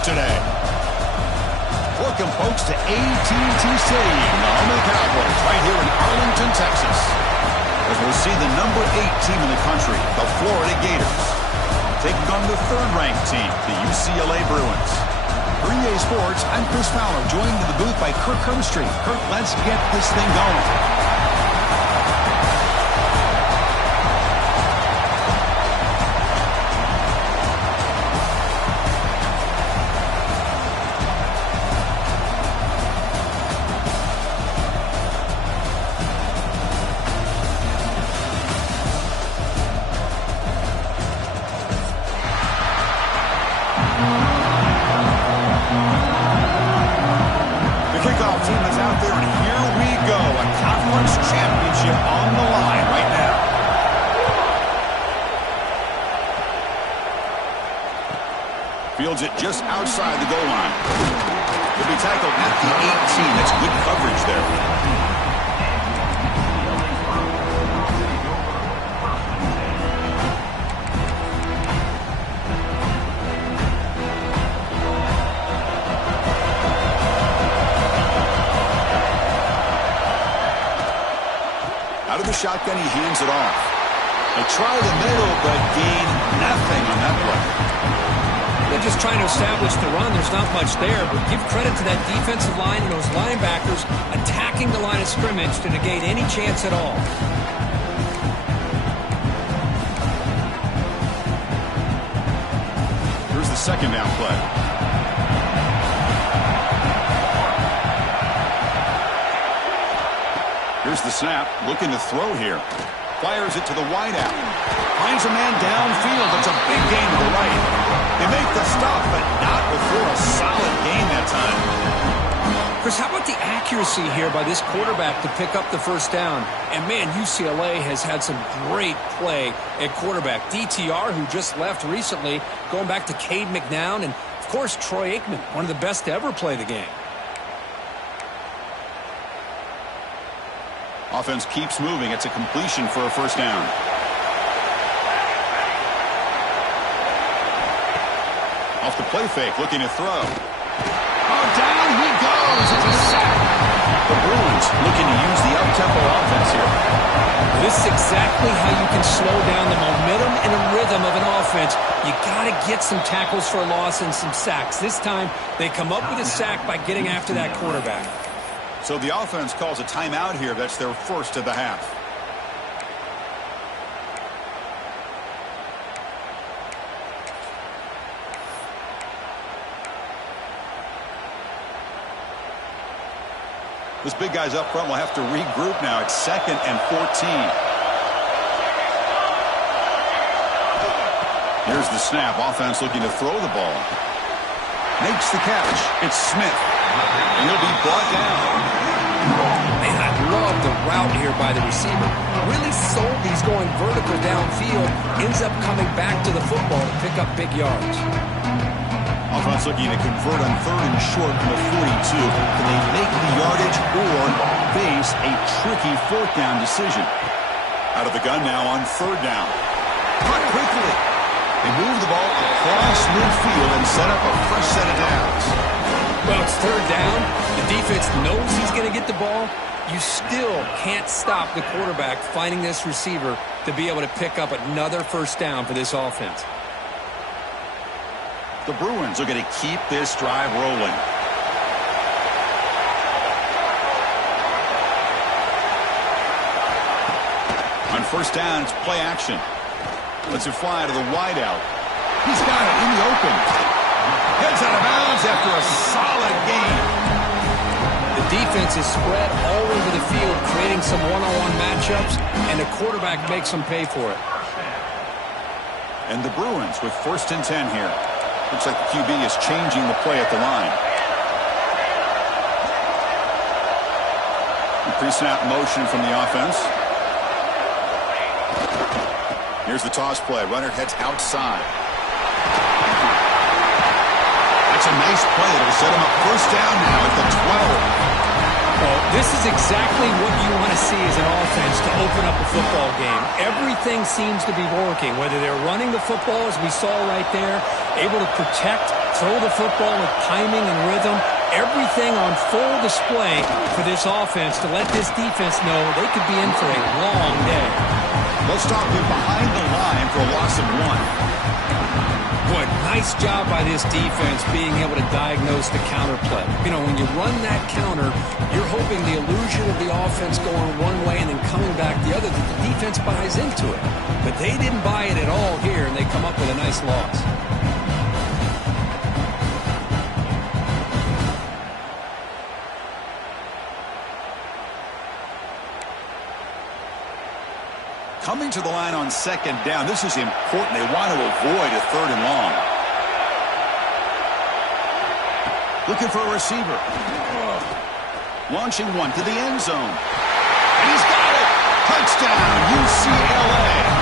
Today. Welcome, folks, to AT&T Stadium, the home of the Cowboys, right here in Arlington, Texas. As we'll see the number 8 team in the country, the Florida Gators, taking on the third-ranked team, the UCLA Bruins. For EA Sports, I'm Chris Fowler, joined in the booth by Kirk Herbstreit. Kirk, let's get this thing going. Fields it just outside the goal line. He'll be tackled at the 18. That's good coverage there. Out of the shotgun, he hands it off. They try the middle, but gain nothing on that play. They're just trying to establish the run. There's not much there, but give credit to that defensive line and those linebackers attacking the line of scrimmage to negate any chance at all. Here's the second down play. Here's the snap, looking to throw here. Fires it to the wideout. Finds a man downfield. It's a big gain to the right. They make the stop, but not before a solid gain that time. Chris, how about the accuracy here by this quarterback to pick up the first down? And, man, UCLA has had some great play at quarterback. DTR, who just left recently, going back to Cade McNown, and, of course, Troy Aikman, one of the best to ever play the game. Offense keeps moving. It's a completion for a first down. Off the play fake, looking to throw. Oh, down he goes. It's a sack. The Bruins looking to use the up-tempo offense here. This is exactly how you can slow down the momentum and a rhythm of an offense. You got to get some tackles for a loss and some sacks. This time, they come up with a sack by getting after that quarterback. So the offense calls a timeout here. That's their first of the half. This big guy's up front will have to regroup now. It's 2nd and 14. Here's the snap. Offense looking to throw the ball. Makes the catch. It's Smith. And he'll be brought down. Man, I love the route here by the receiver. Really sold these going vertical downfield. Ends up coming back to the football to pick up big yards. Offense looking to convert on 3rd and short from the 42. Can they make the yardage or face a tricky 4th down decision? Out of the gun now on 3rd down. Cut quickly. They move the ball across midfield and set up a fresh set of downs. Well, it's 3rd down. The defense knows he's going to get the ball. You still can't stop the quarterback finding this receiver to be able to pick up another first down for this offense. The Bruins are going to keep this drive rolling. On first down, it's play action. Lets it fly to the wideout. He's got it in the open. Heads out of bounds after a solid gain. The defense is spread all over the field, creating some one-on-one matchups, and the quarterback makes them pay for it. And the Bruins with 1st and 10 here. Looks like the QB is changing the play at the line. Pre-snap motion from the offense. Here's the toss play. Runner heads outside. That's a nice play. It'll set him up first down now at the 12. Well, this is exactly what you want to see as an offense to open up a football game. Everything seems to be working, whether they're running the football, as we saw right there, able to protect, throw the football with timing and rhythm. Everything on full display for this offense to let this defense know they could be in for a long day. They'll stop him behind the line for a loss of 1. Boy, nice job by this defense being able to diagnose the counter play. You know, when you run that counter, you're hoping the illusion of the offense going one way and then coming back the other, that the defense buys into it. But they didn't buy it at all here, and they come up with a nice loss. Coming to the line on second down. This is important. They want to avoid a 3rd and long. Looking for a receiver. Launching one to the end zone. And he's got it. Touchdown, UCLA.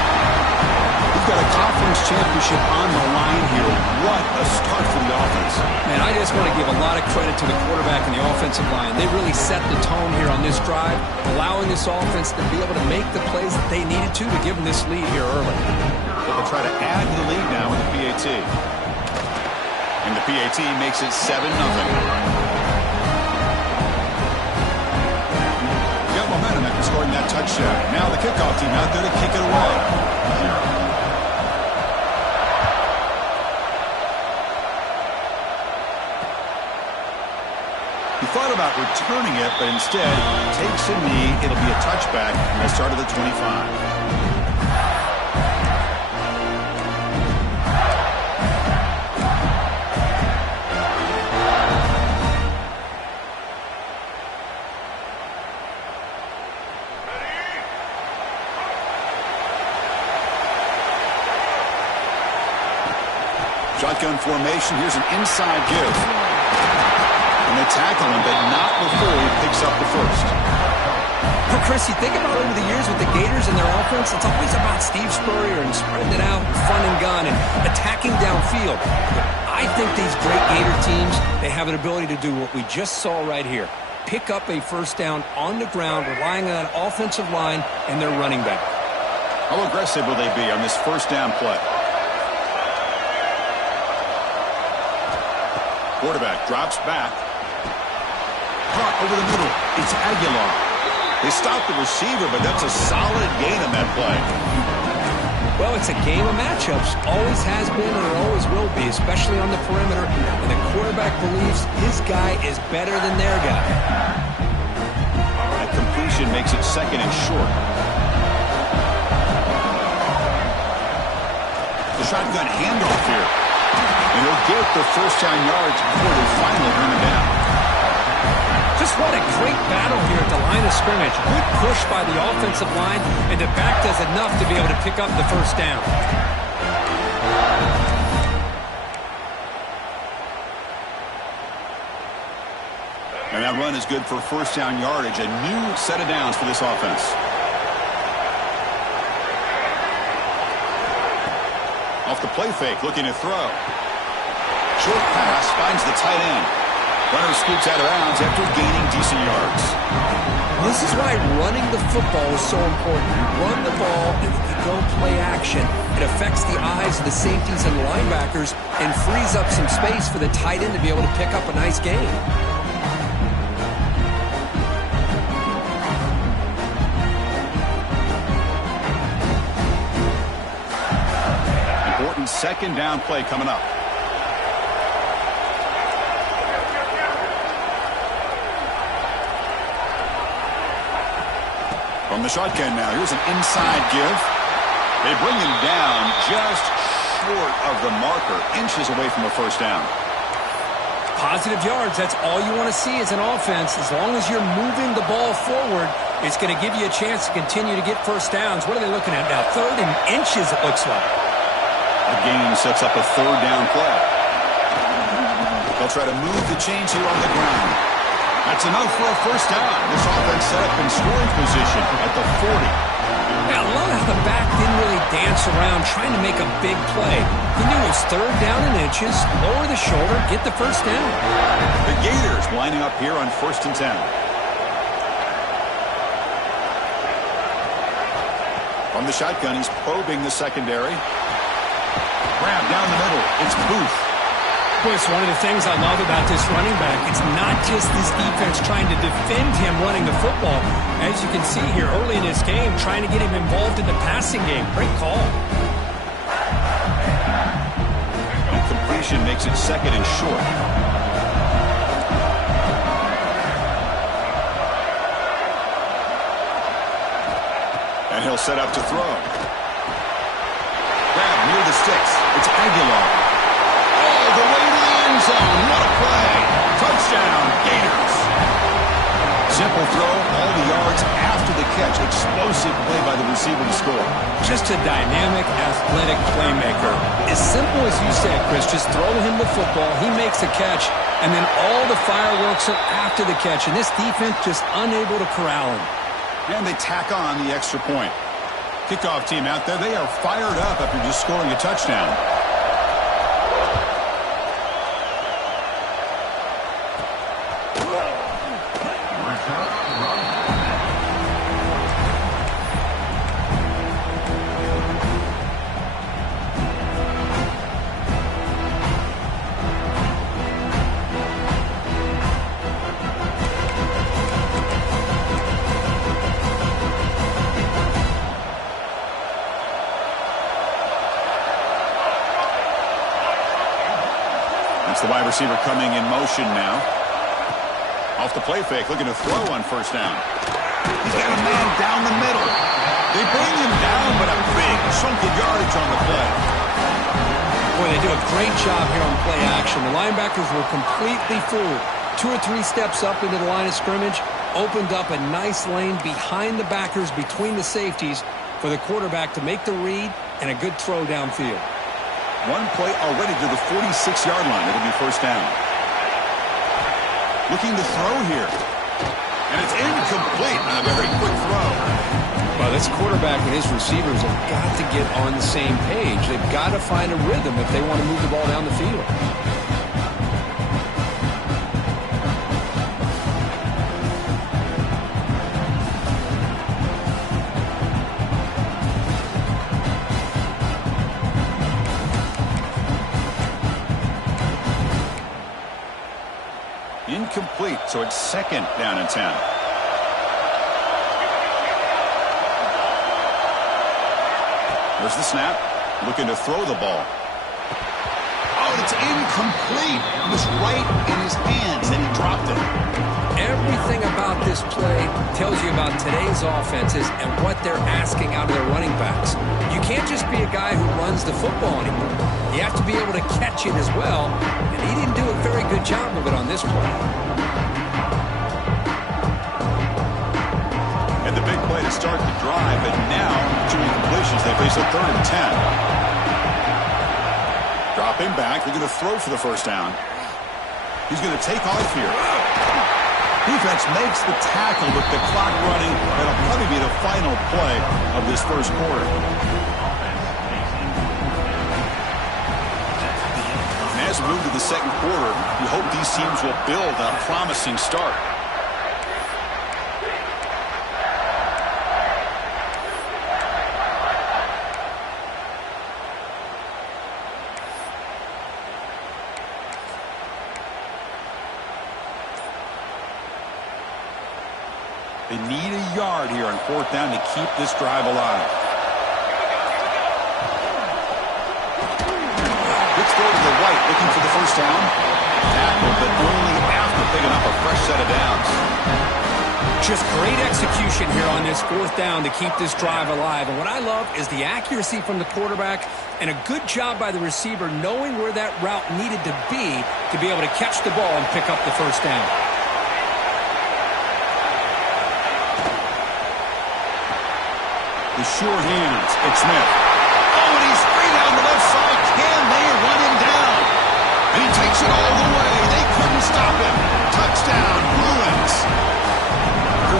We've got a conference championship on the line here. What a start for the offense. Man, I just want to give a lot of credit to the quarterback and the offensive line. They really set the tone here on this drive, allowing this offense to be able to make the plays that they needed to give them this lead here early. So they'll try to add to the lead now with the PAT. And the PAT makes it 7-0. Got momentum after scoring that touchdown. Now the kickoff team out there to kick it away. He thought about returning it, but instead takes a knee. It'll be a touchback, and they'll start at the 25. Shotgun formation. Here's an inside give. And they tackle him, but not before he picks up the first. Well, Chris, you think about over the years with the Gators and their offense, it's always about Steve Spurrier and spreading it out, fun and gun, and attacking downfield. But I think these great Gator teams, they have an ability to do what we just saw right here. Pick up a first down on the ground, relying on that offensive line and their running back. How aggressive will they be on this first down play? Quarterback drops back. Caught over the middle. It's Aguilar. They stopped the receiver, but that's a solid gain on that play. Well, it's a game of matchups. Always has been and it always will be, especially on the perimeter. And the quarterback believes his guy is better than their guy. That completion makes it 2nd and short. The shotgun handoff here. And he'll get the first down yards before they finally bring him down. Just what a great battle here at the line of scrimmage. Good push by the offensive line, and the back does enough to be able to pick up the first down. And that run is good for first down yardage. A new set of downs for this offense. Off the play fake, looking to throw. Short pass, finds the tight end. Runner scoots out of bounds after gaining decent yards. This is why running the football is so important. You run the ball and you go play action. It affects the eyes of the safeties and linebackers and frees up some space for the tight end to be able to pick up a nice gain. Important second down play coming up. From the shotgun now, here's an inside give. They bring him down just short of the marker, inches away from a first down. Positive yards, that's all you want to see as an offense. As long as you're moving the ball forward, it's going to give you a chance to continue to get first downs. What are they looking at now? 3rd and inches, it looks like. The gain sets up a 3rd down play. They'll try to move the chains here on the ground. That's enough for a first down. This offense set up in scoring position at the 40. Yeah, I love how the back didn't really dance around trying to make a big play. He knew it was 3rd down in inches, lower the shoulder, get the first down. The Gators lining up here on 1st and 10. From the shotgun, he's probing the secondary. Grab down the middle. It's Booth. Boy, it's one of the things I love about this running back. It's not just this defense trying to defend him running the football. As you can see here early in this game, trying to get him involved in the passing game. Great call. Completion makes it second and short. And he'll set up to throw. Grab near the sticks. It's Aguilar. All the way to the end zone. What a play. Touchdown, Gators. Simple throw, all the yards after the catch. Explosive play by the receiver to score. Just a dynamic, athletic playmaker. As simple as you said, Chris, just throw him the football. He makes a catch, and then all the fireworks are after the catch. And this defense just unable to corral him. And they tack on the extra point. Kickoff team out there, they are fired up after just scoring a touchdown. It's the wide receiver coming in motion now. Off the play fake, looking to throw on first down. He's got a man down the middle. They bring him down, but a big chunk of yardage on the play. Boy, they do a great job here on play action. The linebackers were completely fooled. 2 or 3 steps up into the line of scrimmage, opened up a nice lane behind the backers, between the safeties, for the quarterback to make the read and a good throw downfield. One play already to the 46-yard line. It'll be first down. Looking to throw here. And it's incomplete on a very quick throw. Well, this quarterback and his receivers have got to get on the same page. They've got to find a rhythm if they want to move the ball down the field. Incomplete, so it's second down and 10. There's the snap. Looking to throw the ball. Oh, it's incomplete. It was right in his hands, and he dropped it. Everything about this play tells you about today's offenses and what they're asking out of their running backs. You can't just be a guy who runs the football anymore. You have to be able to catch it as well, and he didn't do a very good job of it on this play. And the big play to start the drive, and now 2 incompletions. They face a 3rd and 10. Dropping back, they're going to throw for the first down. He's going to take off here. Defense makes the tackle with the clock running. That'll probably be the final play of this first quarter. And as we move to the second quarter, we hope these teams will build on a promising start. They need a yard here on 4th down to keep this drive alive. Let's go to the right, looking for the first down. Tackle, but only after picking up a fresh set of downs. Just great execution here on this 4th down to keep this drive alive. And what I love is the accuracy from the quarterback and a good job by the receiver knowing where that route needed to be able to catch the ball and pick up the first down. The sure hands. It's Smith. Oh, and he's free down the left side. Can they run him down? And he takes it all the way. They couldn't stop him. Touchdown, Bruins.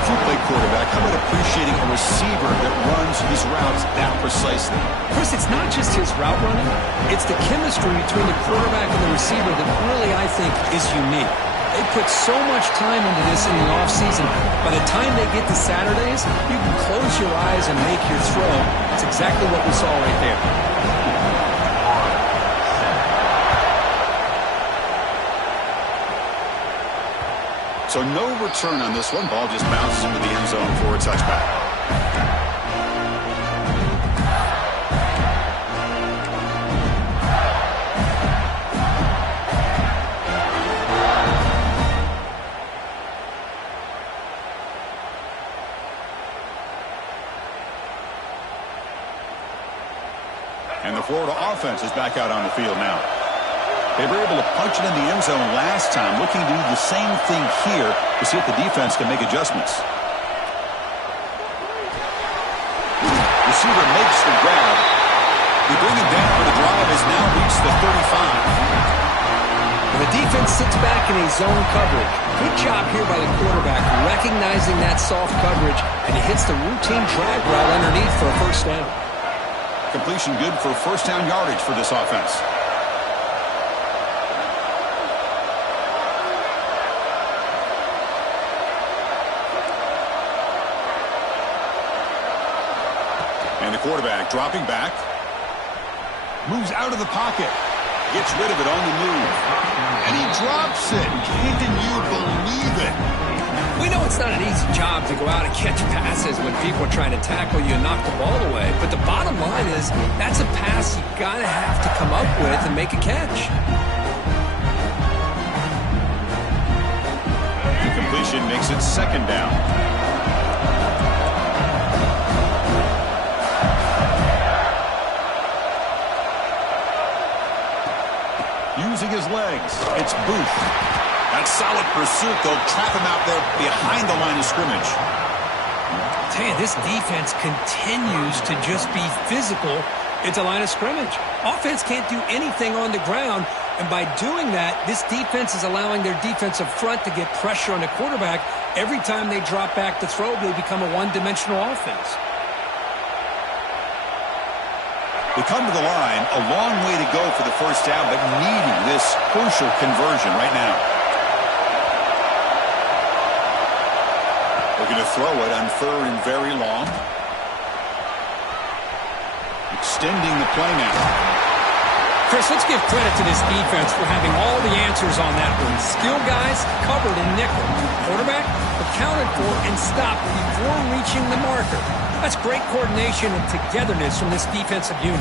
If you play quarterback, how about appreciating a receiver that runs his routes that precisely? Chris, it's not just his route running. It's the chemistry between the quarterback and the receiver that really, I think, is unique. They put so much time into this in the offseason. By the time they get to Saturdays, you can close your eyes and make your throw. That's exactly what we saw right there. So no return on this one. Ball just bounces into the end zone for a touchback. And the Florida offense is back out on the field now. They were able to punch it in the end zone last time, looking to do the same thing here to see if the defense can make adjustments. Receiver makes the grab. They bring it down. The drive has now reached the 35. And the defense sits back in a zone coverage. Good job here by the quarterback, recognizing that soft coverage, and he hits the routine drag route underneath for a first down. Completion good for first down yardage for this offense. And the quarterback dropping back. Moves out of the pocket. Gets rid of it on the move. And he drops it. Can you believe it? We know it's not an easy job to go out and catch passes when people are trying to tackle you and knock the ball away. But the bottom line is that's a pass you got to have to come up with and make a catch. Incompletion makes it second down. Using his legs, it's Booth. That solid pursuit, they'll trap him out there behind the line of scrimmage. Tell you, this defense continues to just be physical at the line of scrimmage. Offense can't do anything on the ground, and by doing that, this defense is allowing their defensive front to get pressure on the quarterback. Every time they drop back to throw, they become a one-dimensional offense. They come to the line, a long way to go for the first down, but needing this crucial conversion right now. Looking to throw it on third and very long. Extending the play now. Chris, let's give credit to this defense for having all the answers on that one. Skill guys covered in nickel. Quarterback accounted for and stopped before reaching the marker. That's great coordination and togetherness from this defensive unit.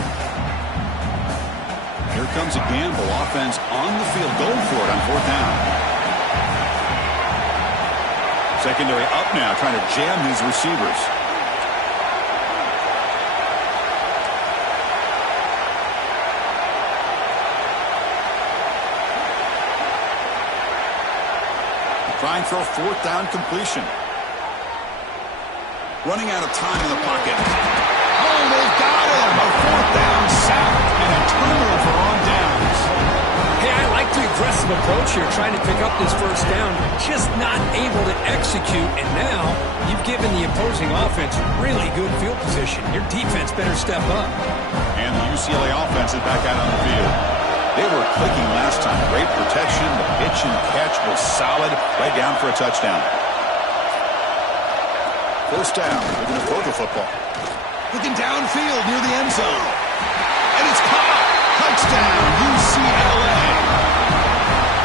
Here comes a gamble. Offense on the field, going for it on fourth down. Secondary up now, trying to jam these receivers. Trying for a fourth down completion. Running out of time in the pocket. Oh, they've got him! A fourth down sack and a turnover on downs. Hey, I like the aggressive approach here, trying to pick up this first down, just not able to execute, and now you've given the opposing offense really good field position. Your defense better step up. And the UCLA offense is back out on the field. They were clicking last time. Great protection. The pitch and catch was solid. Right down for a touchdown. First down. They're going to throw the football. Looking downfield near the end zone. And it's caught. Touchdown, UCLA.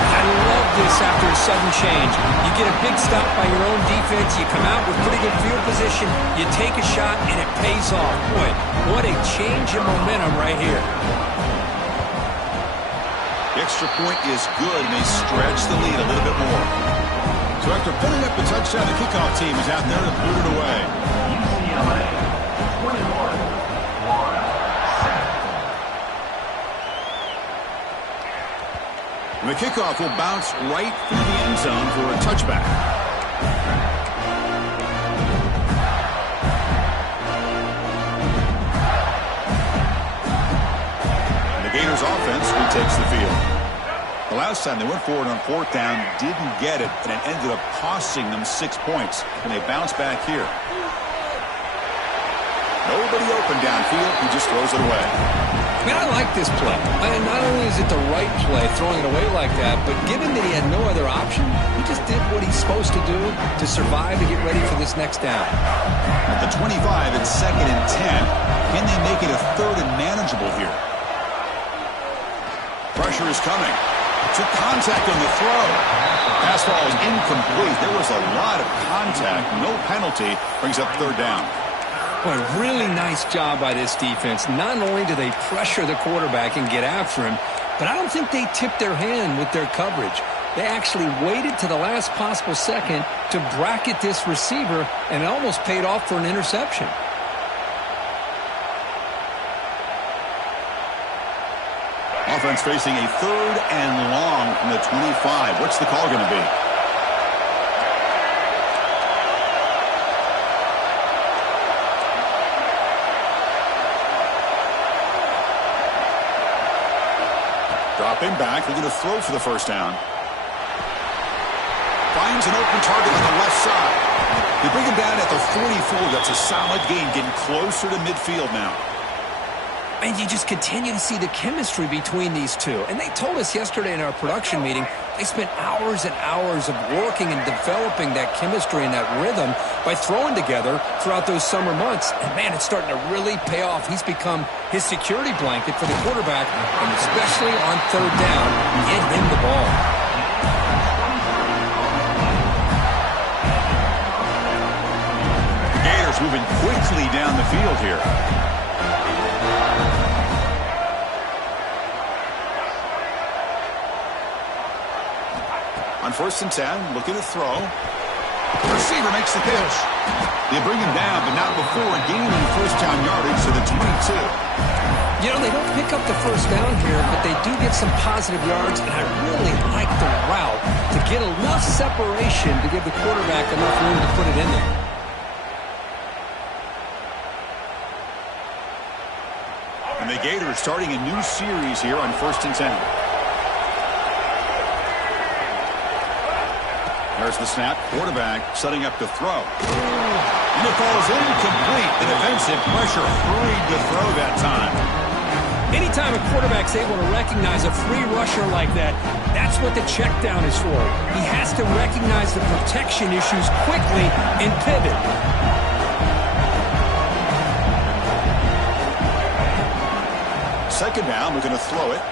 I love this after a sudden change. You get a big stop by your own defense. You come out with pretty good field position. You take a shot, and it pays off. Boy, what a change in momentum right here. The extra point is good, and they stretch the lead a little bit more. So after putting up the touchdown, the kickoff team is out there to boot it away. UCLA 21-7. And the kickoff will bounce right through the end zone for a touchback. And the Gators offense retakes the field. The last time they went forward on fourth down, didn't get it, and it ended up costing them 6 points. And they bounce back here. Nobody open downfield. He just throws it away. Man, I like this play. Not only is it the right play, throwing it away like that, but given that he had no other option, he just did what he's supposed to do to survive and get ready for this next down. At the 25, it's 2nd and 10. Can they make it a 3rd and manageable here? Pressure is coming. Took contact on the throw. Pass ball is incomplete. There was a lot of contact. No penalty. Brings up 3rd down. Boy, really nice job by this defense. Not only do they pressure the quarterback and get after him, but I don't think they tipped their hand with their coverage. They actually waited to the last possible second to bracket this receiver, and it almost paid off for an interception. Offense facing a 3rd and long from the 25. What's the call going to be? Dropping back, they're going to throw for the 1st down. Finds an open target on the left side. They bring him down at the 44. That's a solid gain, getting closer to midfield now. And you just continue to see the chemistry between these two. And they told us yesterday in our production meeting, they spent hours and hours of working and developing that chemistry and that rhythm by throwing together throughout those summer months. And, man, it's starting to really pay off. He's become his security blanket for the quarterback, and especially on 3rd down, get him the ball. Gators moving quickly down the field here. On 1st and 10, looking to throw. The receiver makes the pitch. They bring him down, but not before gaining 1st down yardage to the 22. You know, they don't pick up the 1st down here, but they do get some positive yards, and I really like the route to get enough separation to give the quarterback enough room to put it in there. And the Gators starting a new series here on 1st and 10. There's the snap. Quarterback setting up to throw. And it falls incomplete. The defensive pressure hurried to throw that time. Anytime a quarterback's able to recognize a free rusher like that, that's what the check down is for. He has to recognize the protection issues quickly and pivot. 2nd down, we're going to throw it.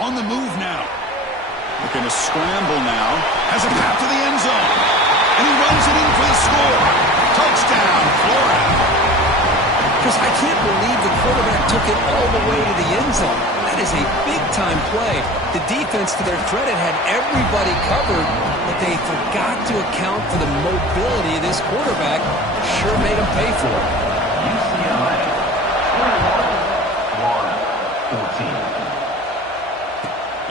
On the move now. Looking to scramble now. Has a path to the end zone. And he runs it in for the score. Touchdown, Florida. Because I can't believe the quarterback took it all the way to the end zone. That is a big-time play. The defense, to their credit, had everybody covered, but they forgot to account for the mobility of this quarterback. Sure made him pay for it. UCLA, 21, Florida, 14.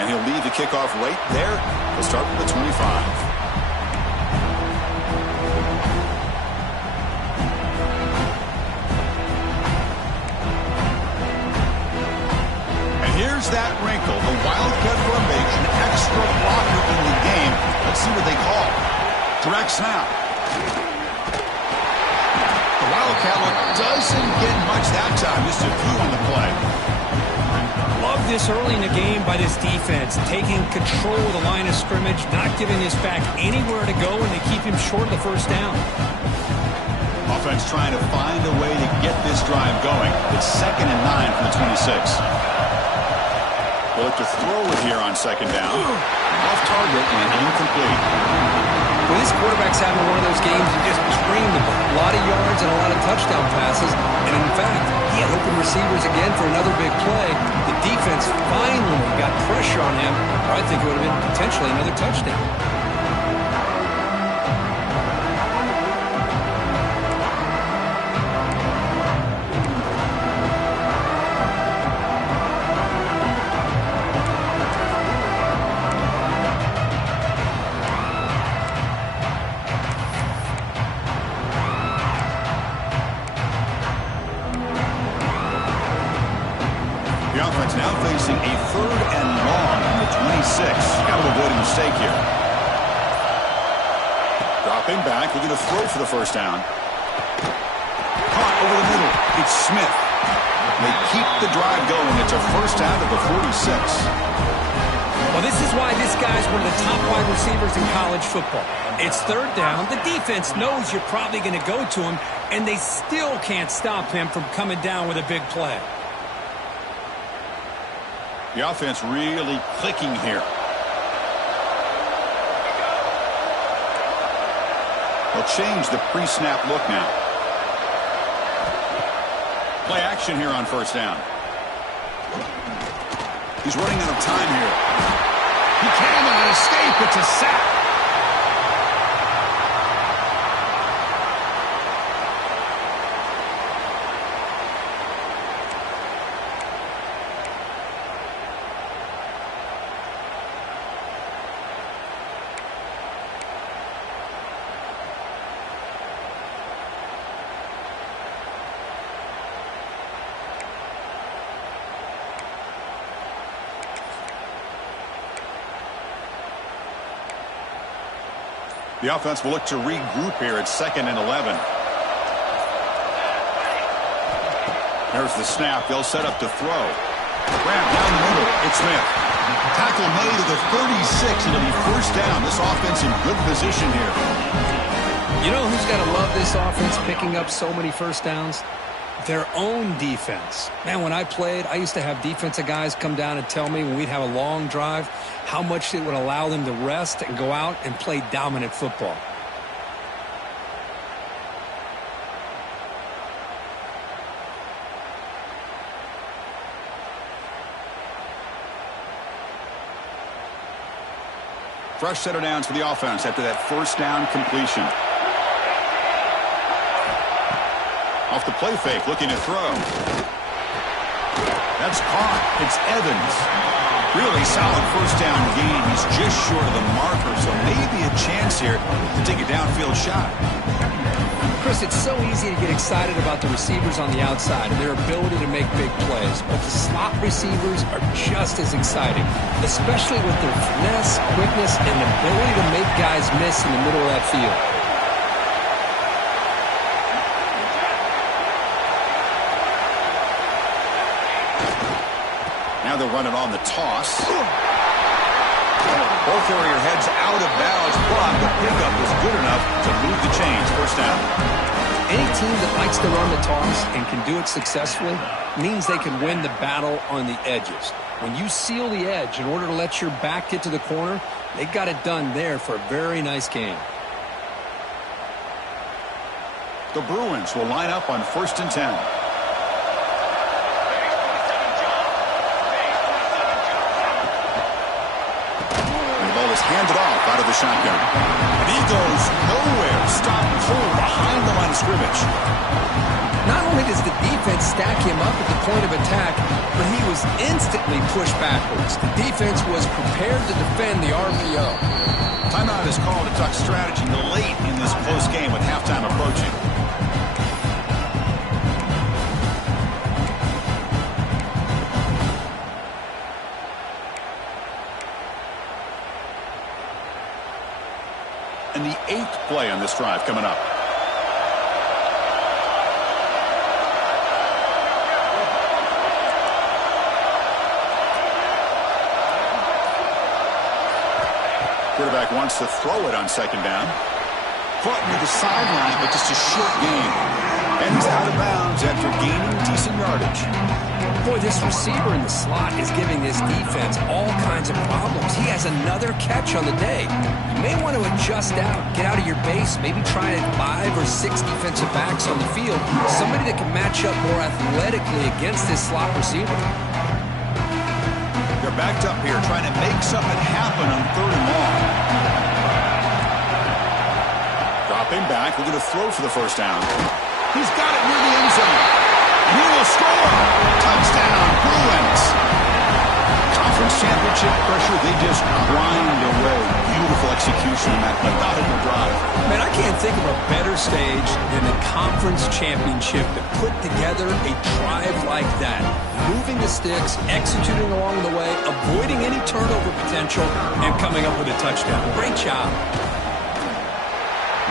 And he'll lead the kickoff right there. He'll start with the 25. And here's that wrinkle. The Wildcat formation, extra blocker in the game. Let's see what they call. Direct snap. The Wildcat look doesn't get much that time. Just a few on the play. Love this early in the game by this defense, taking control of the line of scrimmage, not giving this back anywhere to go, and they keep him short of the 1st down. Offense trying to find a way to get this drive going. It's 2nd and 9 from the 26. They'll look to throw it here on 2nd down. Off target and incomplete. Well, this quarterback's having one of those games you just dreamed about. A lot of yards and a lot of touchdown passes. And in fact, he had open receivers again for another big play. The defense finally got pressure on him, or I think it would have been potentially another touchdown. The offense now facing a 3rd and long from the 26. Got to avoid a mistake here. Dropping back. They're going to throw for the 1st down. Caught over the middle. It's Smith. They keep the drive going. It's a first down to the 46. Well, this is why this guy's one of the top wide receivers in college football. It's third down. The defense knows you're probably going to go to him, and they still can't stop him from coming down with a big play. The offense really clicking here. They'll change the pre-snap look now. Play action here on first down. He's running out of time here. He cannot escape. It's a sack. The offense will look to regroup here at 2nd and 11. There's the snap. They'll set up to throw. Grab down the middle. It's Smith. Tackle made to the 36. It'll be first down. This offense in good position here. You know who's got to love this offense picking up so many first downs? Their own defense. Man, when I played, I used to have defensive guys come down and tell me when we'd have a long drive how much it would allow them to rest and go out and play dominant football. Fresh set of downs for the offense after that first down completion. Off the play fake, looking to throw. That's caught. It's Evans. Really solid first down gain. He's just short of the marker, so maybe a chance here to take a downfield shot. Chris, it's so easy to get excited about the receivers on the outside and their ability to make big plays, but the slot receivers are just as exciting, especially with their finesse, quickness, and ability to make guys miss in the middle of that field. Now they'll run it on the toss. Both Warrior heads out of bounds, but the pickup is good enough to move the chains. First down. Any team that likes to run the toss and can do it successfully means they can win the battle on the edges. When you seal the edge in order to let your back get to the corner, they got it done there for a very nice game. The Bruins will line up on 1st and 10. Handed off out of the shotgun. And he goes nowhere. Stop cold behind the line of scrimmage. Not only does the defense stack him up at the point of attack, but he was instantly pushed backwards. The defense was prepared to defend the RPO. Timeout is called to talk strategy late in this close game with halftime approaching. And the 8th play on this drive coming up. Quarterback wants to throw it on 2nd down. Caught near the sideline, but just a short gain. And he's out of bounds after gaining decent yardage. Boy, this receiver in the slot is giving this defense all kinds of problems. He has another catch on the day. You may want to adjust out, get out of your base, maybe try 5 or 6 defensive backs on the field. Somebody that can match up more athletically against this slot receiver. They're backed up here trying to make something happen on 3rd and long. Dropping back, looking to throw for the first down. He's got it near the end zone. And he will score. Touchdown, Bruins. Conference championship pressure, they just grind away. Beautiful execution in that methodical drive. Man, I can't think of a better stage than the conference championship to put together a drive like that. Moving the sticks, executing along the way, avoiding any turnover potential, and coming up with a touchdown. Great job.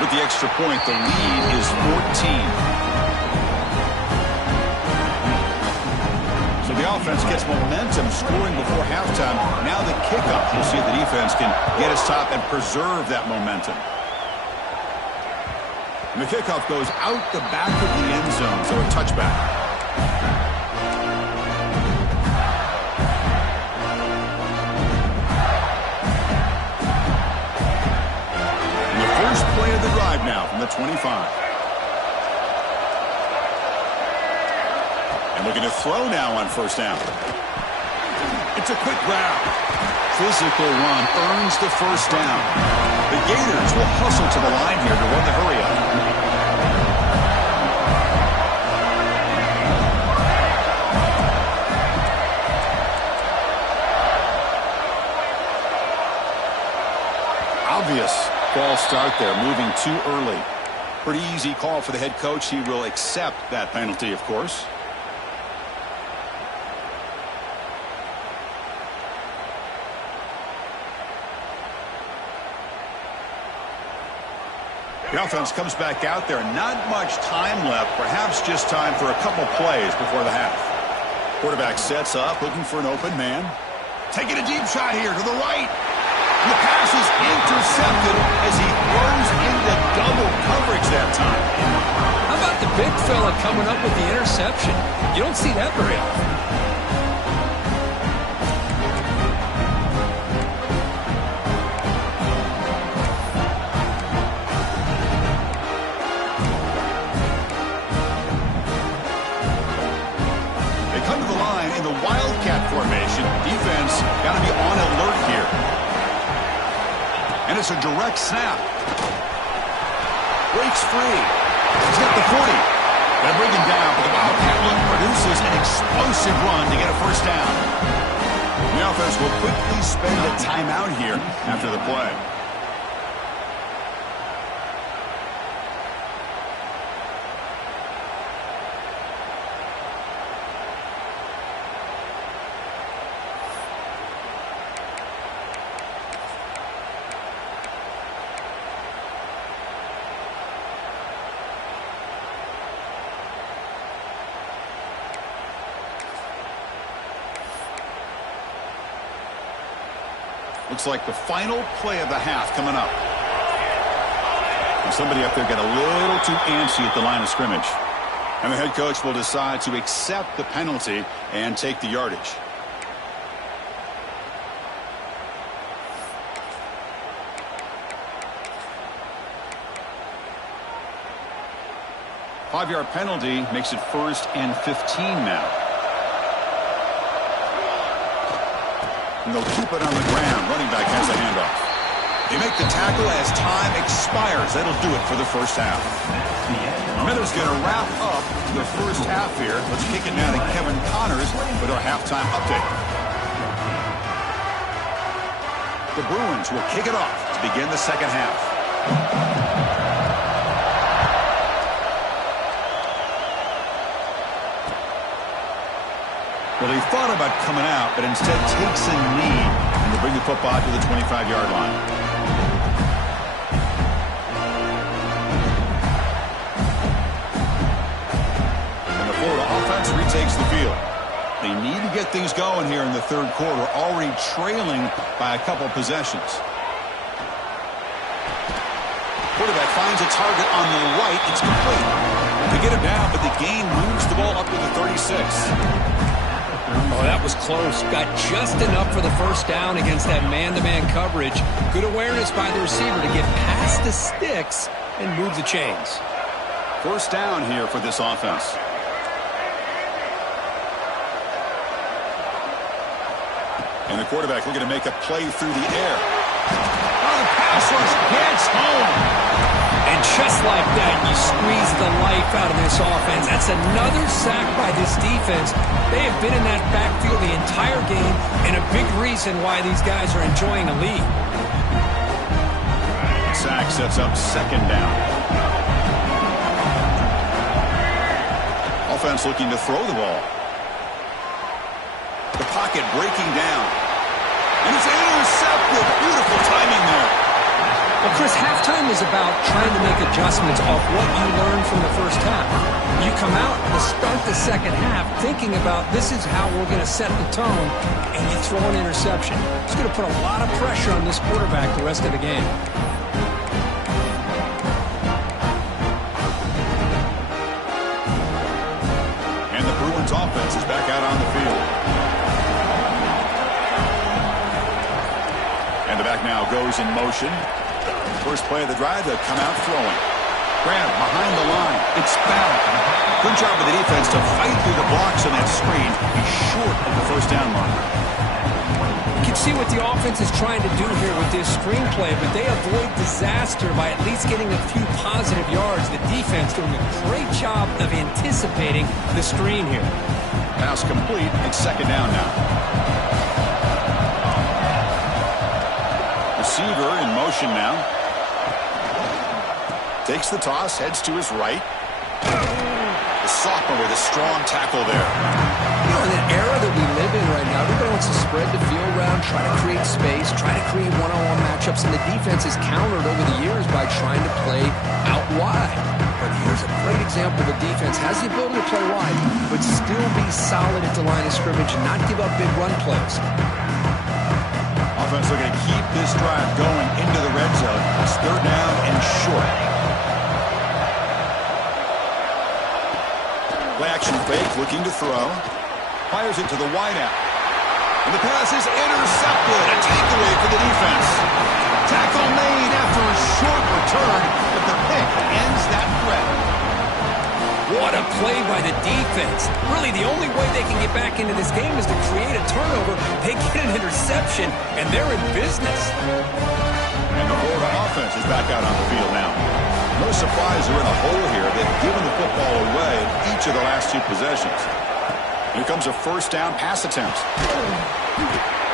With the extra point, the lead is 14. So the offense gets momentum scoring before halftime. Now the kickoff. We'll see if the defense can get a stop and preserve that momentum. And the kickoff goes out the back of the end zone, so a touchback. And the first play of the drive now from the 25. And looking to throw now on first down. It's a quick grab. Physical run earns the first down. The Gators will hustle to the line here to run the hurry-up. Obvious false start there, moving too early. Pretty easy call for the head coach. He will accept that penalty, of course. The offense comes back out there. Not much time left. Perhaps just time for a couple plays before the half. Quarterback sets up, looking for an open man. Taking a deep shot here to the right. And the pass is intercepted as he throws into double coverage that time. How about the big fella coming up with the interception? You don't see that very often. Formation. Defense got to be on alert here. And it's a direct snap. Breaks free. He's got the 40. They bring him down, but the Wildcat look produces an explosive run to get a first down. The offense will quickly spend a timeout here after the play. Looks like the final play of the half coming up. And somebody up there got a little too antsy at the line of scrimmage. And the head coach will decide to accept the penalty and take the yardage. Five-yard penalty makes it 1st and 15 now. And they'll keep it on the ground. Running back has the handoff. They make the tackle as time expires. That'll do it for the first half. Miller's going to wrap up the first half here. Let's kick it now to Kevin Connors with our halftime update. The Bruins will kick it off to begin the second half. Well, he thought about coming out, but instead takes a knee and will bring the football to the 25-yard line. And the Florida offense retakes the field. They need to get things going here in the third quarter, already trailing by a couple possessions. Quarterback finds a target on the right. It's complete. They get him down, but the gain moves the ball up to the 36. Oh, that was close. Got just enough for the first down against that man-to-man coverage. Good awareness by the receiver to get past the sticks and move the chains. First down here for this offense. And the quarterback looking to make a play through the air. Oh, the pass rush gets home. And just like that, you squeeze the life out of this offense. That's another sack by this defense. They have been in that backfield the entire game, and a big reason why these guys are enjoying a lead. Sack sets up second down. Offense looking to throw the ball. The pocket breaking down. And it's intercepted. Beautiful timing there. Well, Chris, halftime is about trying to make adjustments off what you learned from the first half. You come out to start the second half thinking about this is how we're going to set the tone, and you throw an interception. It's going to put a lot of pressure on this quarterback the rest of the game. And the Bruins offense is back out on the field. And the back now goes in motion. First play of the drive, they'll come out throwing. Grab behind the line. It's Bell. Good job of the defense to fight through the blocks on that screen. He's short of the first down line. You can see what the offense is trying to do here with this screenplay, but they avoid disaster by at least getting a few positive yards. The defense doing a great job of anticipating the screen here. Pass complete. It's second down now. Receiver in motion now. Takes the toss, heads to his right. The sophomore with a strong tackle there. You know, in an era that we live in right now, everybody wants to spread the field around, try to create space, try to create one-on-one matchups, and the defense is countered over the years by trying to play out wide. But here's a great example. The defense has the ability to play wide, but still be solid at the line of scrimmage and not give up big run plays. Offense looking to keep this drive going into the red zone. It's third down and short. Play action fake, looking to throw. Fires it to the wideout. And the pass is intercepted. A takeaway for the defense. Tackle made after a short return, but the pick ends that threat. What a play by the defense. Really, the only way they can get back into this game is to create a turnover. They get an interception, and they're in business. And the Florida offense is back out on the field now. No surprise they're in a hole here. They've given the football away in each of the last two possessions. Here comes a first down pass attempt.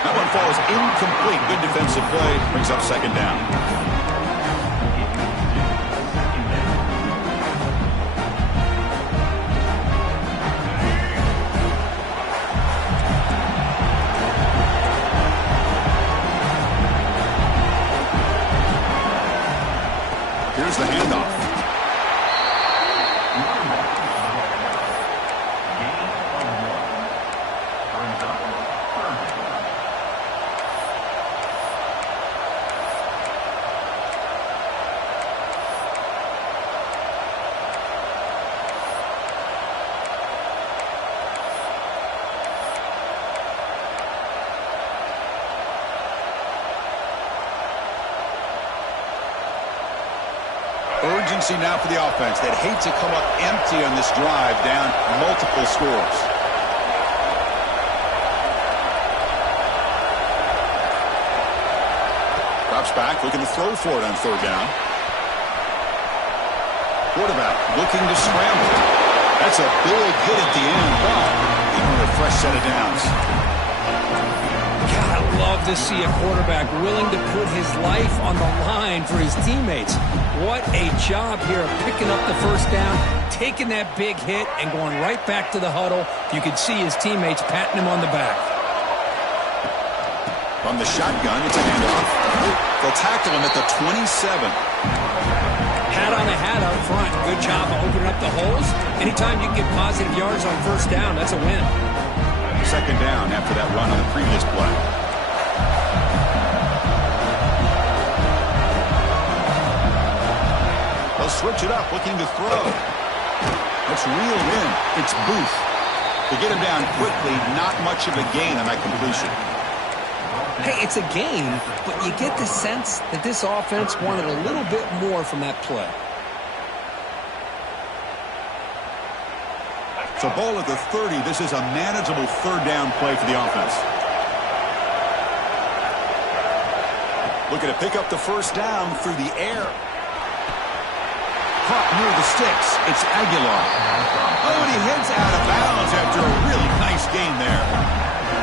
That one falls incomplete. Good defensive play. Brings up second down. Here's the handoff. Urgency now for the offense. They'd hate to come up empty on this drive, down multiple scores. Drops back, looking to throw for it on third down. Quarterback looking to scramble. That's a big hit at the end, but even with a fresh set of downs. God, I love to see a quarterback willing to put his life on the line for his teammates. What a job here of picking up the first down, taking that big hit, and going right back to the huddle. You can see his teammates patting him on the back. From the shotgun, it's a handoff. They'll tackle him at the 27. Hat on a hat up front. Good job of opening up the holes. Anytime you can get positive yards on first down, that's a win. Second down after that run on the previous play. They'll switch it up, looking to throw. It's reeled in. It's Booth. To get him down quickly, not much of a gain on that completion. Hey, it's a gain, but you get the sense that this offense wanted a little bit more from that play. So ball at the 30. This is a manageable third down play for the offense. Looking to pick up the first down through the air. Caught near the sticks. It's Aguilar. Oh, and he heads out of bounds after a really nice gain there.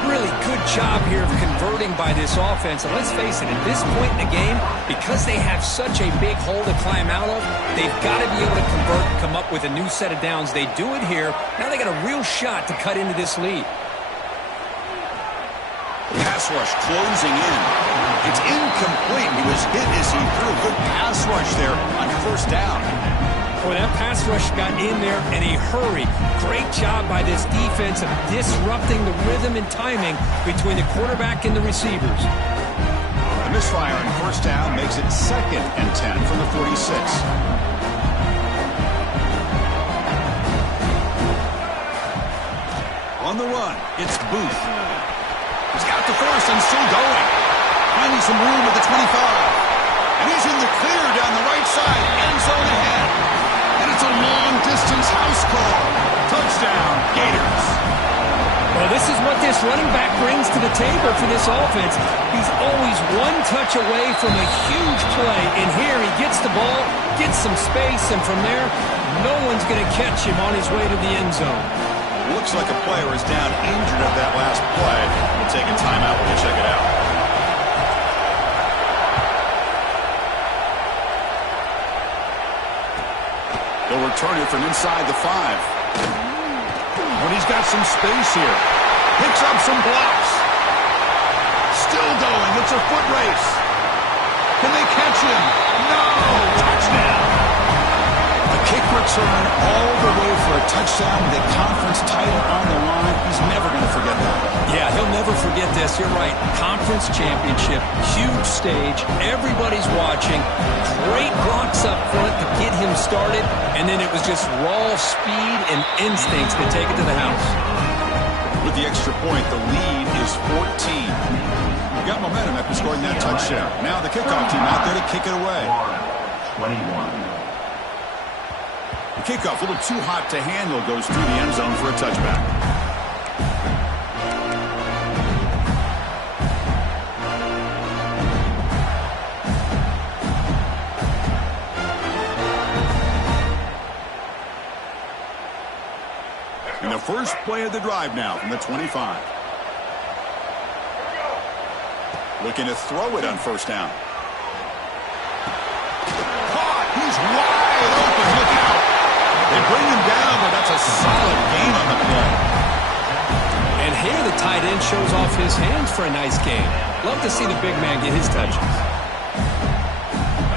Really good job here of converting by this offense. And let's face it, at this point in the game, because they have such a big hole to climb out of, they've got to be able to convert and come up with a new set of downs. They do it here. Now they got a real shot to cut into this lead. Pass rush closing in. It's incomplete. He was hit as he threw a good pass rush there on first down. Boy, that pass rush got in there in a hurry. Great job by this defense of disrupting the rhythm and timing between the quarterback and the receivers. The misfire on first down makes it 2nd and 10 from the 46. On the run, it's Booth. He's got the force and still going. Finding some room at the 25. And he's in the clear down the right side. End zone ahead. And it's a long-distance house call. Touchdown, Gators. Well, this is what this running back brings to the table for this offense. He's always one touch away from a huge play. And here he gets the ball, gets some space, and from there, no one's going to catch him on his way to the end zone. Looks like a player is down injured at that last play. We'll take a timeout when we check it out. They'll return it from inside the 5. When he's got some space here. Picks up some blocks. Still going. It's a foot race. Can they catch him? No! Touchdown! A kick return all the way for a touchdown. The conference title on the line. He's never going to forget that. Yeah, he'll never forget this. You're right. Conference championship, huge stage. Everybody's watching. Great blocks up front to get him started. And then it was just raw speed and instincts to take it to the house. With the extra point, the lead is 14. You got momentum after scoring that touchdown. Now the kickoff team out there to kick it away. 21. The kickoff, a little too hot to handle, goes through the end zone for a touchback. And the first play of the drive now from the 25. Looking to throw it on first down. Caught! He's wide open. Look out! They bring him down, but that's a solid gain on the play. And here the tight end shows off his hands for a nice game. Love to see the big man get his touches.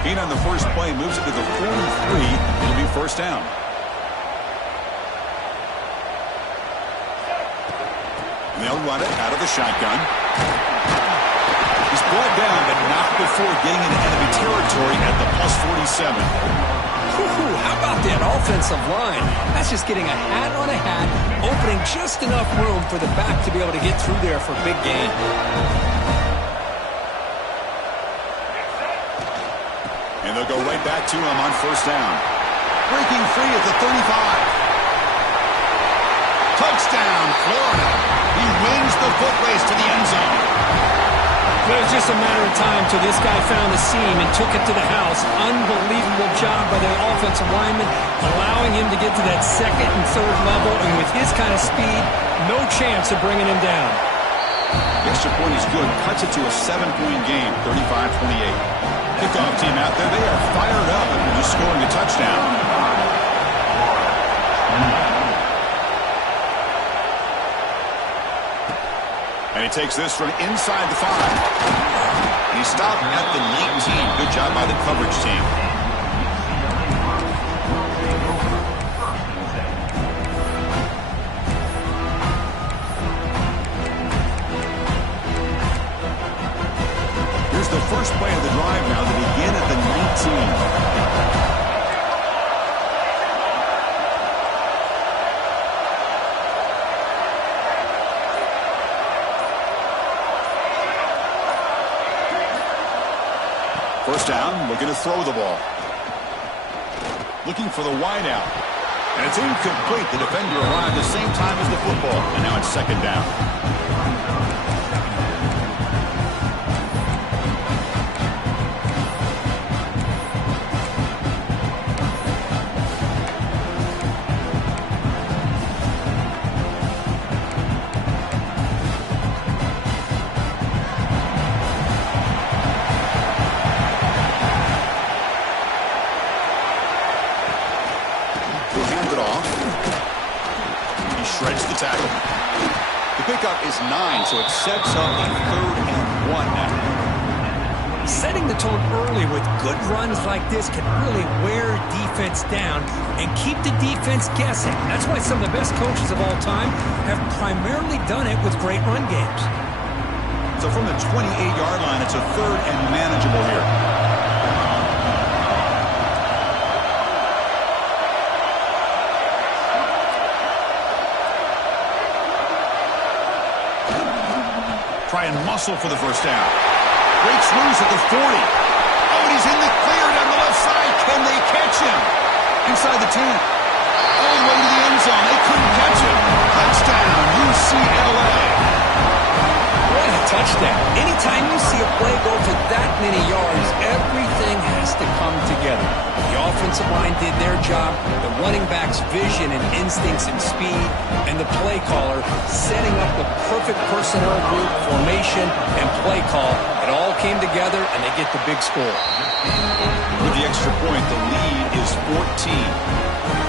Gain on the first play moves it to the 43. It'll be first down. And they'll run it out of the shotgun. He's brought down, but not before getting into enemy territory at the plus 47. How about that offensive line? That's just getting a hat on a hat, opening just enough room for the back to be able to get through there for a big gain. And they'll go right back to him on first down. Breaking free at the 35. Touchdown, Florida. He wins the foot race to the end zone. It was just a matter of time till this guy found the seam and took it to the house. Unbelievable job by the offensive lineman, allowing him to get to that second and third level. And with his kind of speed, no chance of bringing him down. The extra point is good. Cuts it to a 7-point game, 35-28. Kickoff team out there, they are fired up and just scoring a touchdown. And he takes this from inside the 5. And he stopped at the 19. Good job by the coverage team. Here's the first play of the drive now to begin at the 19. First down, looking to throw the ball. Looking for the wideout. And it's incomplete. The defender arrived at the same time as the football. And now it's second down. Pickup is 9, so it sets up a 3rd and 1 now. Setting the tone early with good runs like this can really wear defense down and keep the defense guessing. That's why some of the best coaches of all time have primarily done it with great run games. So from the 28-yard line, it's a third and manageable here. Try and muscle for the first down. Breaks loose at the 40. Oh, and he's in the clear down the left side. Can they catch him? Inside the 10. All the way to the end zone. They couldn't catch him. Touchdown, UCLA. What a touchdown. Anytime you see a play go for that many yards, everything has to come together. The offensive line did their job, the running back's vision and instincts and speed, and the play caller setting up the perfect personnel group, formation, and play call. It all came together, and they get the big score. With the extra point, the lead is 14.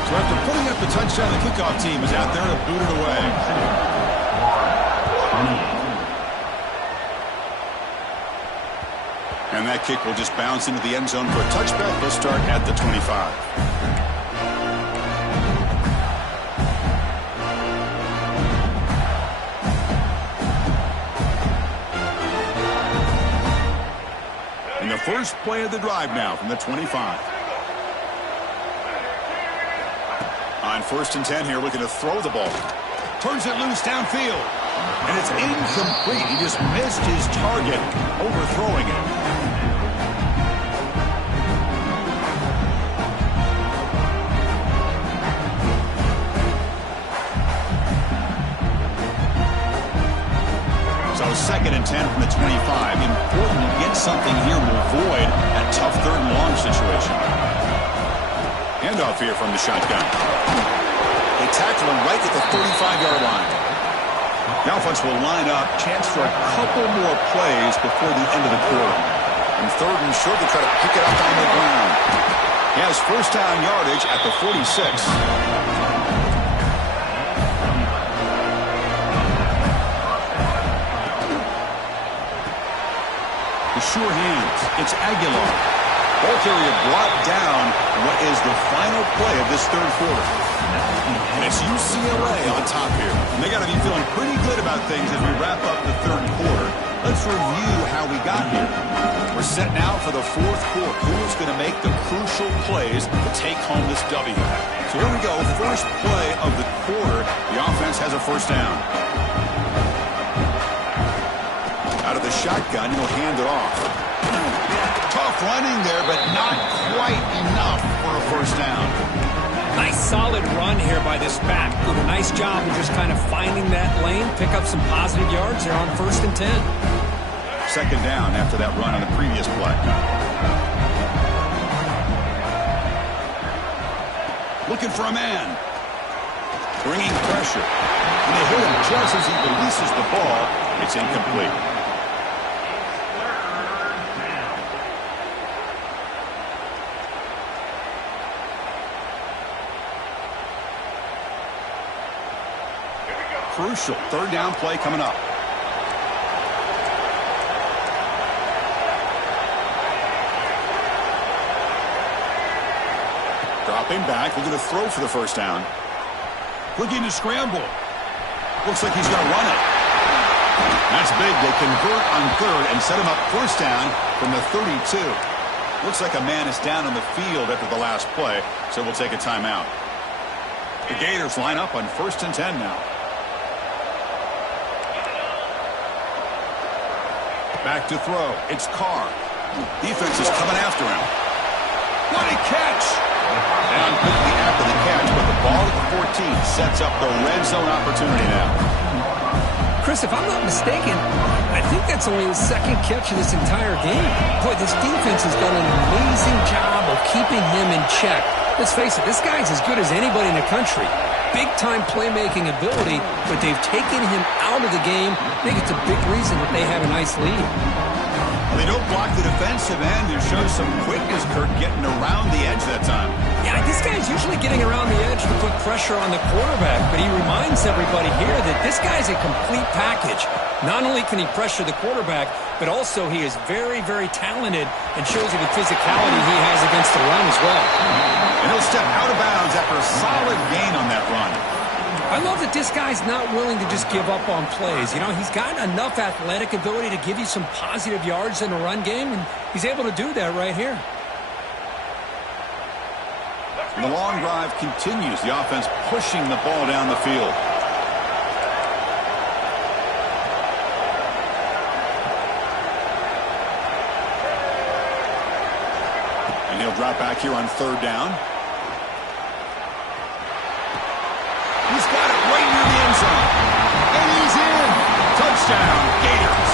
So after putting up the touchdown, the kickoff team is out there to boot it away. And that kick will just bounce into the end zone for a touchback. They'll start at the 25. And the first play of the drive now from the 25. On 1st and 10 here, looking to throw the ball. Turns it loose downfield. And it's incomplete. He just missed his target, overthrowing it. So 2nd and 10 from the 25. Important to get something here to avoid that tough 3rd and long situation. Handoff here from the shotgun. They tackle him right at the 35-yard line. The offense will line up. Chance for a couple more plays before the end of the quarter. And 3rd and short, they try to pick it up on the ground. He has first down yardage at the 46. The sure hands. It's Aguilar. Ball carrier brought down what is the final play of this 3rd quarter. And it's UCLA on top here. And they got to be feeling pretty good about things as we wrap up the 3rd quarter. Let's review how we got here. We're set now for the 4th quarter. Who's going to make the crucial plays to take home this W? So here we go. First play of the quarter. The offense has a first down. Out of the shotgun, he'll hand it off. Tough running there, but not quite enough for a first down. Nice solid run here by this back. Did a nice job of just kind of finding that lane, pick up some positive yards there on 1st and 10. 2nd down after that run on the previous play. Looking for a man. Bringing pressure. And they hit him just as he releases the ball. It's incomplete. Crucial 3rd down play coming up. Dropping back, looking to throw for the first down. Looking to scramble. Looks like he's going to run it. That's big. They convert on 3rd and set him up first down from the 32. Looks like a man is down on the field after the last play, so we'll take a timeout. The Gators line up on 1st and 10 now. Back to throw. It's Carr. Defense is coming after him. What a catch! Down quickly after the catch, but the ball at the 14 sets up the red zone opportunity now. Chris, if I'm not mistaken, I think that's only his 2nd catch of this entire game. Boy, this defense has done an amazing job of keeping him in check. Let's face it, this guy's as good as anybody in the country. Big-time playmaking ability, but they've taken him out of the game. I think it's a big reason that they have a nice lead. Well, they don't block the defensive end. It shows some quickness, Kirk, getting around the edge that time. Yeah, this guy's usually getting around the edge to put pressure on the quarterback, but he reminds everybody here that this guy's a complete package. Not only can he pressure the quarterback, but also he is very, very talented and shows you the physicality he has against the run as well. And he'll step out of bounds after a solid gain on that run. I love that this guy's not willing to just give up on plays. You know, he's got enough athletic ability to give you some positive yards in the run game, and he's able to do that right here. The long drive continues. The offense pushing the ball down the field. And he'll drop back here on third down. He's got it right near the end zone. And he's in. Touchdown, Gators.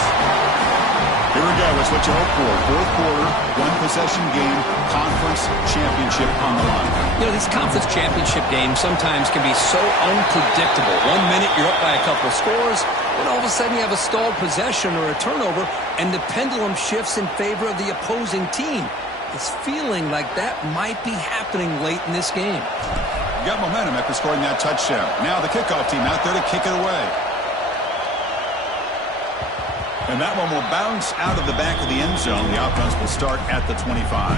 Here we go. It's what you hope for. Fourth quarter, one-possession game, conference championship on the line. You know, these conference championship games sometimes can be so unpredictable. 1 minute you're up by a couple of scores, then all of a sudden you have a stalled possession or a turnover, and the pendulum shifts in favor of the opposing team. It's feeling like that might be happening late in this game. Got momentum after scoring that touchdown. Now the kickoff team out there to kick it away. And that one will bounce out of the back of the end zone. The offense will start at the 25.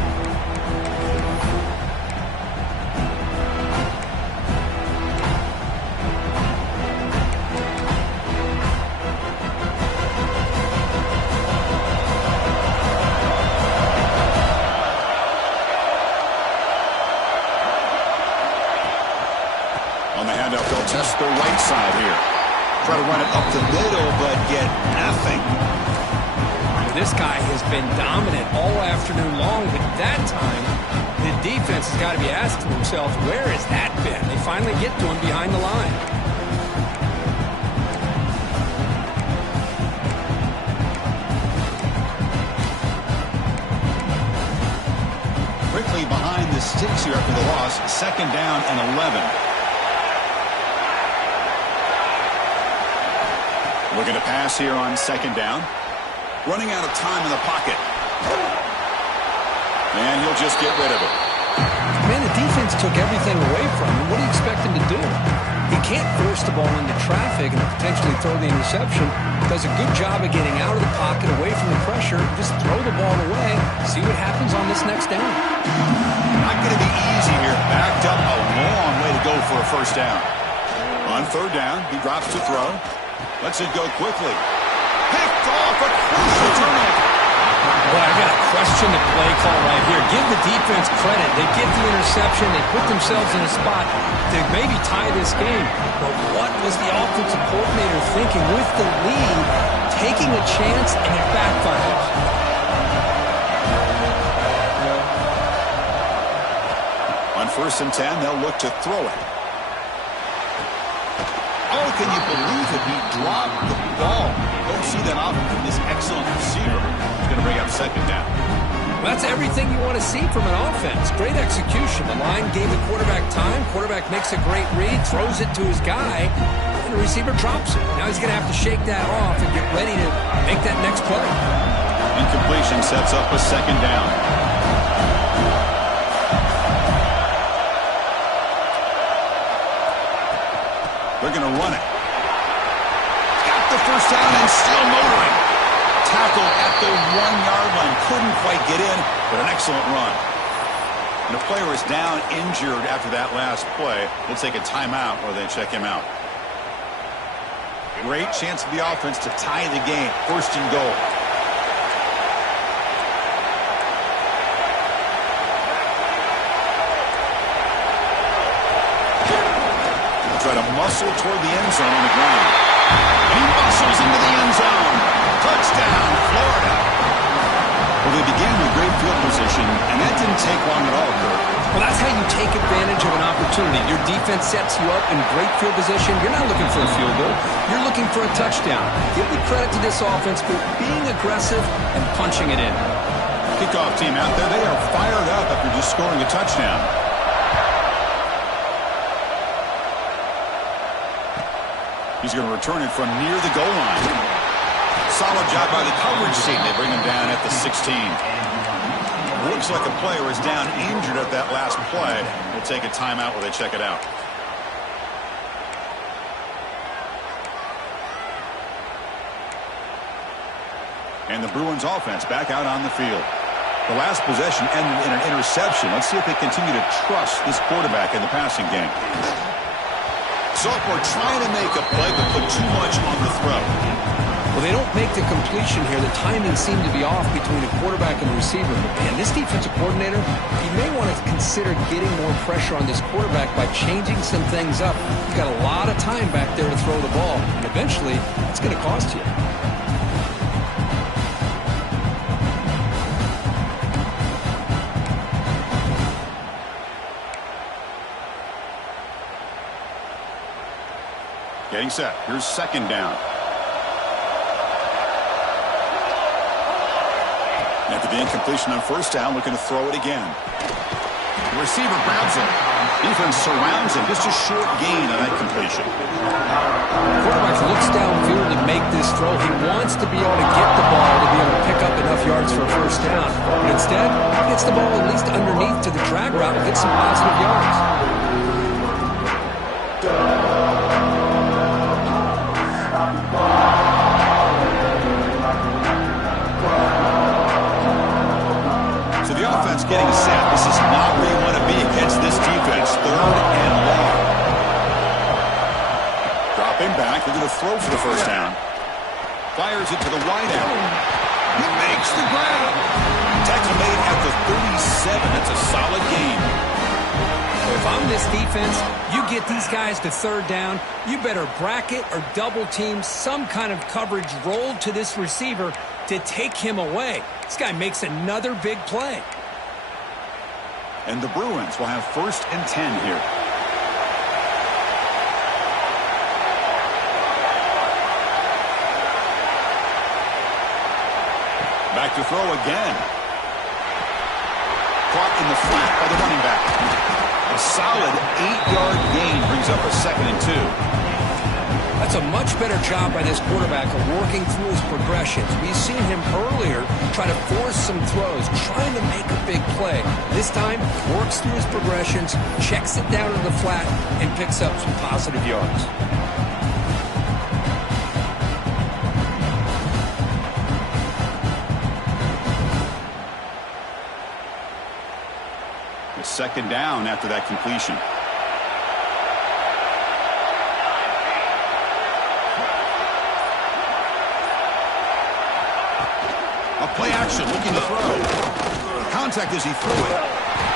On the handoff, they'll test the right side here. Try to run it up the middle, but get nothing. This guy has been dominant all afternoon long, but that time, the defense has got to be asking themselves, where has that been? They finally get to him behind the line. Quickly behind the sticks here after the loss. Second down and 11. Looking to pass here on second down. Running out of time in the pocket. And he'll just get rid of it. Man, the defense took everything away from him. What do you expect him to do? He can't force the ball into traffic and potentially throw the interception. Does a good job of getting out of the pocket, away from the pressure. Just throw the ball away. See what happens on this next down. Not going to be easy here. Backed up a long way to go for a first down. On third down, he drops to throw. Lets it go quickly. Picked off, a crucial turnover. Boy, I got to question the play call right here. Give the defense credit. They get the interception. They put themselves in a spot to maybe tie this game. But what was the offensive coordinator thinking with the lead, taking a chance, and it backfires? On 1st and 10, they'll look to throw it. Oh, can you believe it? He dropped the ball. Don't see that often from this excellent receiver. He's going to bring up second down. Well, that's everything you want to see from an offense. Great execution. The line gave the quarterback time. Quarterback makes a great read, throws it to his guy, and the receiver drops it. Now he's going to have to shake that off and get ready to make that next play. Incompletion sets up a second down. They're going to run it. Got the first down and still motoring. Tackle at the 1-yard line. Couldn't quite get in, but an excellent run. And the player is down injured after that last play. We'll take a timeout or they check him out. Great chance for the offense to tie the game. 1st and goal. Try to muscle toward the end zone on the ground. And he muscles into the end zone. Touchdown, Florida. Well, they began with great field position, and that didn't take long at all, Kirk. Well, that's how you take advantage of an opportunity. Your defense sets you up in great field position. You're not looking for a field goal. You're looking for a touchdown. Give the credit to this offense for being aggressive and punching it in. Kickoff team out there, they are fired up after just scoring a touchdown. He's going to return it from near the goal line. Solid job by the coverage team. They bring him down at the 16. Looks like a player is down injured at that last play. We'll take a timeout while they check it out. And the Bruins offense back out on the field. The last possession ended in an interception. Let's see if they continue to trust this quarterback in the passing game. Sophomore trying to make a play but put too much on the throw. Well, they don't make the completion here. The timing seemed to be off between the quarterback and the receiver. But, man, this defensive coordinator, he may want to consider getting more pressure on this quarterback by changing some things up. He's got a lot of time back there to throw the ball, and eventually it's going to cost you. Getting set. Here's second down. After the incompletion on first down, looking to throw it again. The receiver grabs it. Defense surrounds him. Just a short gain on that completion. Quarterback looks downfield to make this throw. He wants to be able to get the ball to be able to pick up enough yards for a first down. But instead, he gets the ball at least underneath to the drag route and gets some positive yards. Getting set. This is not where you want to be against this defense. Third and long. Dropping back. They're going to throw for the first down. Fires it to the wideout. He makes the grab. Tackle made at the 37. That's a solid gain. If I'm this defense, you get these guys to third down, you better bracket or double team some kind of coverage rolled to this receiver to take him away. This guy makes another big play. And the Bruins will have 1st and 10 here. Back to throw again. Caught in the flat by the running back. A solid 8-yard gain brings up a 2nd and 2. That's a much better job by this quarterback of working through his progressions. We've seen him earlier try to force some throws, trying to make a big play. This time, works through his progressions, checks it down to the flat, and picks up some positive yards. It's 2nd down after that completion. Play action, looking to throw. Contact as he threw it.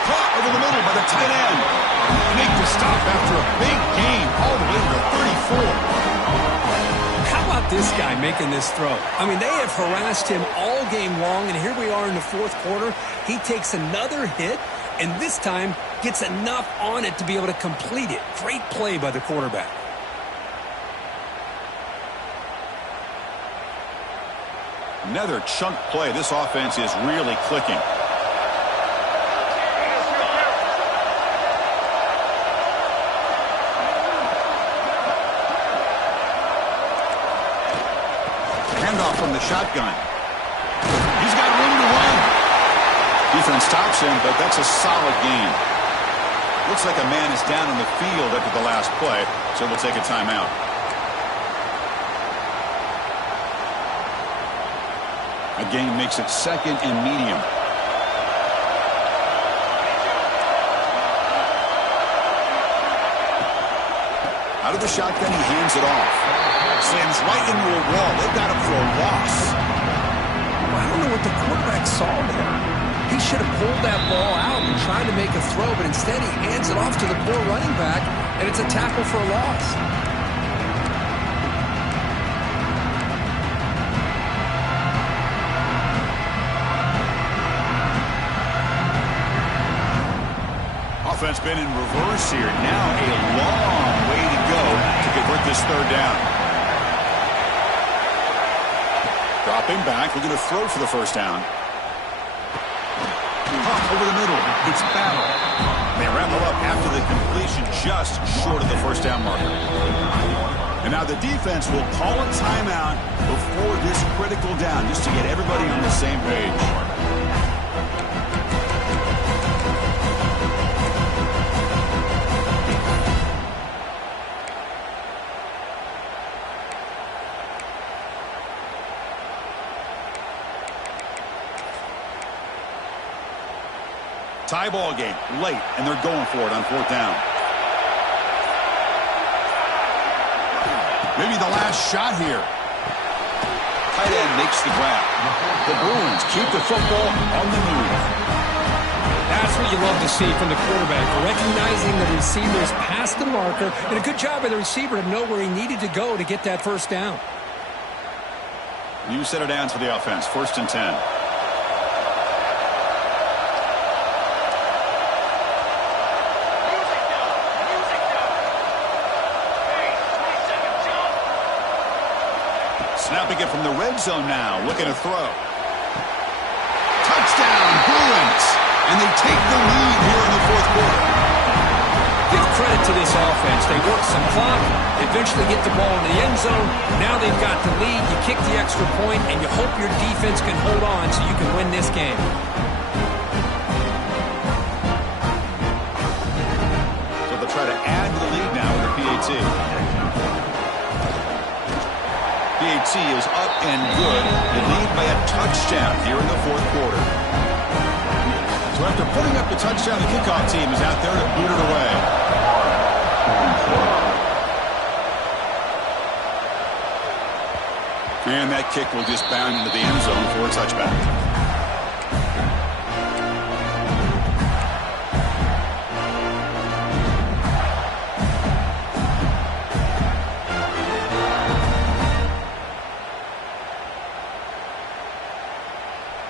Caught over the middle by the tight end. Make the stop after a big gain all the way to the 34. How about this guy making this throw? I mean, they have harassed him all game long, and here we are in the 4th quarter. He takes another hit, and this time gets enough on it to be able to complete it. Great play by the quarterback. Another chunk play. This offense is really clicking. Handoff from the shotgun. He's got room to run. Defense stops him, but that's a solid gain. Looks like a man is down on the field after the last play, so we'll take a timeout. A gain makes it 2nd and medium. Out of the shotgun, he hands it off. Slams right into a wall. They've got him for a loss. I don't know what the quarterback saw there. He should have pulled that ball out and tried to make a throw, but instead he hands it off to the poor running back, and it's a tackle for a loss. Offense been in reverse here. Now a long way to go to convert this 3rd down. Dropping back. We're going to throw for the first down. Hop over the middle. It's Battle. They wrap it up after the completion just short of the first down marker. And now the defense will call a timeout before this critical down, just to get everybody on the same page. Tie ball game late, and they're going for it on 4th down. Maybe the last shot here. Tight end makes the grab. The Bruins keep the football on the move. That's what you love to see from the quarterback, recognizing the receivers past the marker, and a good job by the receiver to know where he needed to go to get that first down. New set of downs for the offense, 1st and 10. Snapping it from the red zone now, looking to throw. Touchdown, Bruins! And they take the lead here in the 4th quarter. Give credit to this offense. They work some clock, eventually get the ball in the end zone. Now they've got the lead. You kick the extra point, and you hope your defense can hold on so you can win this game. So they'll try to add to the lead now with a PAT. PAT is up and good. They lead by a touchdown here in the 4th quarter. So after putting up the touchdown, the kickoff team is out there to boot it away. And that kick will just bound into the end zone for a touchback.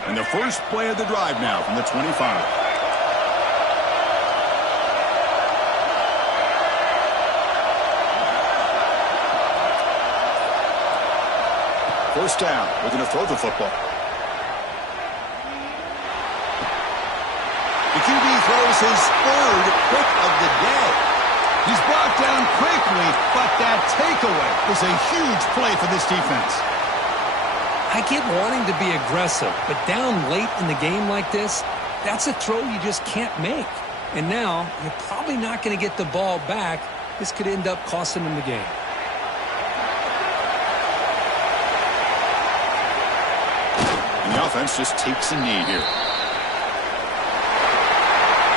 And the first play of the drive now from the 25. First down. We're going to throw the football. The QB throws his 3rd pick of the day. He's brought down quickly, but that takeaway is a huge play for this defense. I get wanting to be aggressive, but down late in the game like this, that's a throw you just can't make. And now, you're probably not going to get the ball back. This could end up costing them the game. And the offense just takes a knee here.